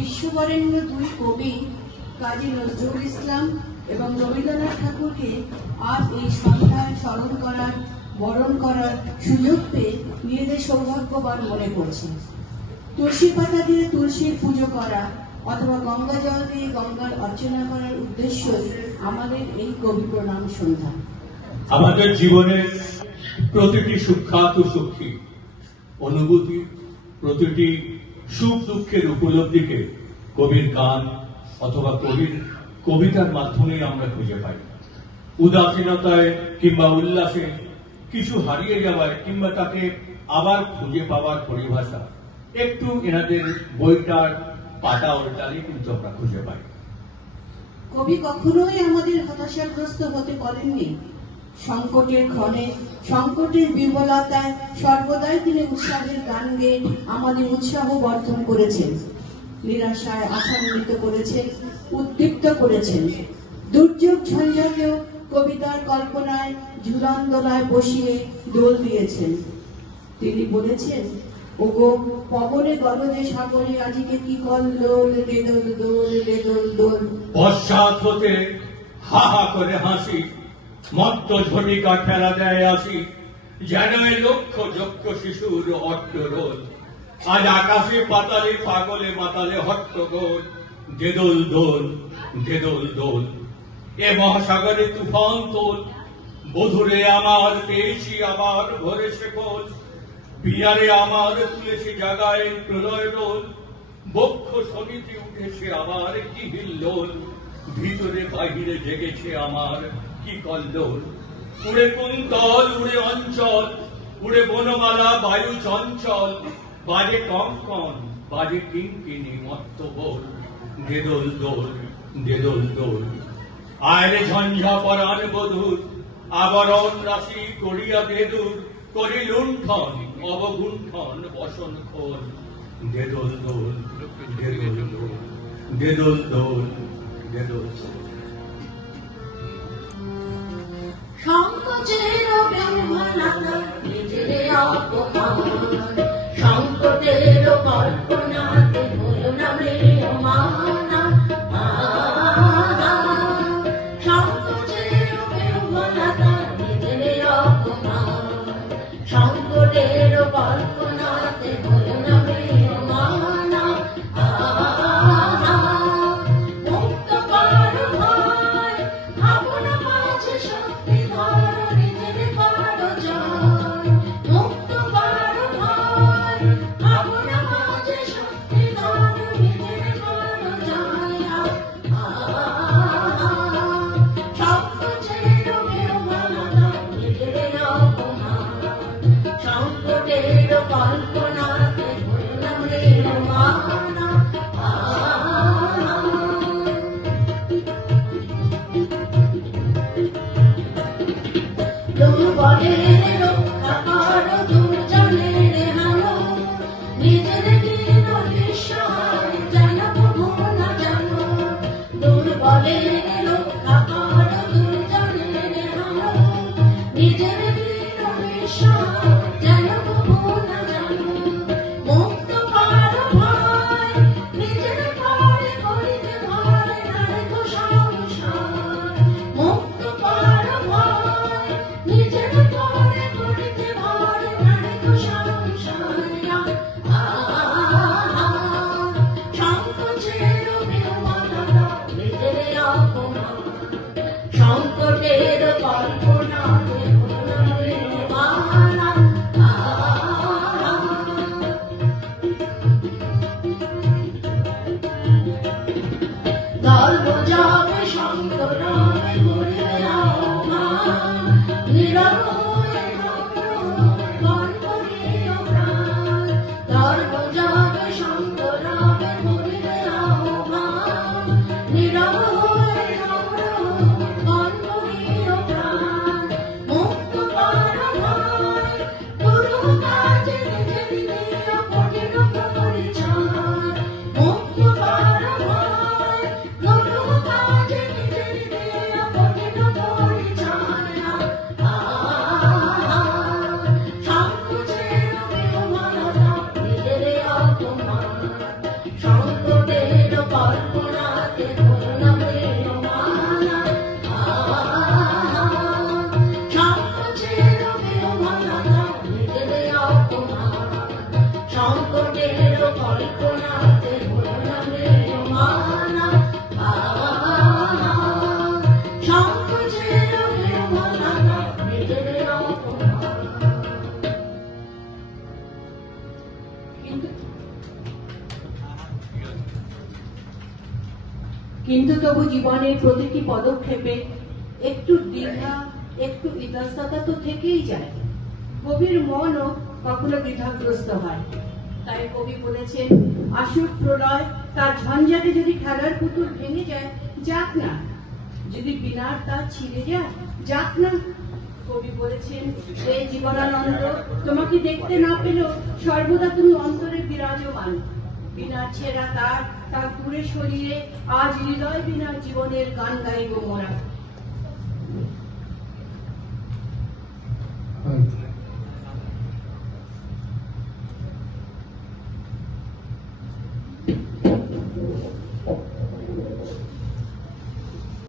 বিশ্ববরেণ্য দুই কবি কাজী নজরুল ইসলাম এবং রবীন্দ্রনাথ ঠাকুরকে আজ এই সন্ধ্যায় স্মরণ করার, বরণ করার সুযোগ পেয়ে নিজেদের সৌভাগ্যবান মনে করছে। তুলসী পাতা দিয়ে তুলসীর পুজো করা অথবা গঙ্গা জল দিয়ে গঙ্গার অর্চনা করার উদ্দেশ্যই আমাদের এই কবি প্রণাম সন্ধ্যা। আমাদের জীবনের প্রতিটি সুখ্যাত সুখী অনুভূতি, প্রতিটি সুখ দুঃখের উপলব্ধিকে কবির গান অথবা কবির কবিতার মাধ্যমে আমরা খুঁজে পাই। উদাসীনতায় কিংবা উল্লাসে কিছু হারিয়ে যাওয়ায় কিংবা তাকে আবার খুঁজে পাওয়ার পরিভাষা একটু এনাদের বইটার পাতা উল্টালে কিন্তু আমরা খুঁজে পাই। কবি কখনোই আমাদের হতাশাগ্রস্ত হতে বলেননি। সংকটের ক্ষণে, সংকটের বিফলতায় সর্বদাই তিনি উৎসাহের গান গেয়ে আমাদের উৎসাহ বর্ধন করেছেন, নিরাশায় আশান্বিত করেছেন, উদ্দীপ্ত করেছেন। দুর্যোগ ঝঞ্ঝাকেও কবিতার কল্পনায় ঝুলন দোলায় বসিয়ে দোল দিয়েছেন। তিনি বলেছেন, ওগো পবনে গলদে সাগরে আজিকে কি কল্লোল রে দোল দোল রে দোল দোল। পশ্চাৎ হতে হা হা করে হাসি, মত্ত ঝটিকা খেলা দেয় আসি, যেন এ লক্ষ যক্ষ শিশুর অট্টরোল। আজ আকাশে পাতালে পাগলে মাতালে হট্টগোল, দে দোল দোল দে দোল দোল। এ মহাসাগরে তুফান তোল, বধুরে আমার পেয়েছি আবার ভরেছে কোল। বিয়ারে আমার তুলেছে জাগায় প্রলয় রোল, বক্ষ সমিতি উঠেছে আবার কি হিল্লোল। ভিতরে বাহিরে জেগেছে আমার কি কল্লোল। উড়ে কুন্তল উড়ে অঞ্চল, উড়ে বনমালা বায়ু চঞ্চল। বাজে কঙ্কন বাজে কিঙ্কিনি মত্ত বোল, দে দোল দোল দে দোল দোল। আয়রে ঝঞ্ঝা পরাণ বধূর, আবরণ রাশি করিয়া দেদুর। করি লুণ্ঠন অবগুণ্ঠন বসন খোল, দে দোল দোল দে দোল দোল দে দোল দোল দে দোল দোল। সংকোচের বেহুলাতা নিজের অপমান, সংকটের কল্পনাতে হলো না ম্রিয়মানা। সংকোচের বেহুলাতা নিজের অপমান, সংকটের কল্পনাতে হলো না ম্রিয়মানা। মুক্ত কর ভয়, ভাবনা মাঝে শক্তি ধর, নিজের কর জয়। মুক্ত কর ভয়, ভাবনা মাঝে শক্তি ধর, নিজের কর জয়। সংকোচের বেহুলাতা নিজের অপমান, সংকটের কল্পনাতে হলো না ম্রিয়মানা। দুর্বলের রক্ষা কর, দুর্জনের হালো, নিজের দীন নিঃসহায় যেন প্রভু না জানো। দুর্বলের রক্ষা কর, দুর্জনের হালো, নিজের দীন নিঃসহায় যেন প্রভু না জানো। কিন্তু তবু জীবনের প্রতিটি পদক্ষেপে একটু দ্বিধা, একটু ইতস্ততা তো থেকেই যায়। কবির মনও কখনো দ্বিধাগ্রস্ত হয়। তাই কবি বলেছেন, আসুক প্রলয়, তার ঝঞ্ঝাটে যদি খেলার পুতুল ভেঙে যায়, যাক না। যদি বিনার তার ছিঁড়ে যায়, যাক না। কবি বলেছেন, হে জীবনানন্দ, তোমাকে দেখতে না পেলেও সর্বদা তুমি অন্তরে বিরাজমান। বিনার ছেঁড়া তার দূরে সরিয়ে আজ হৃদয় বিনা জীবনের গান গাইব মোরা।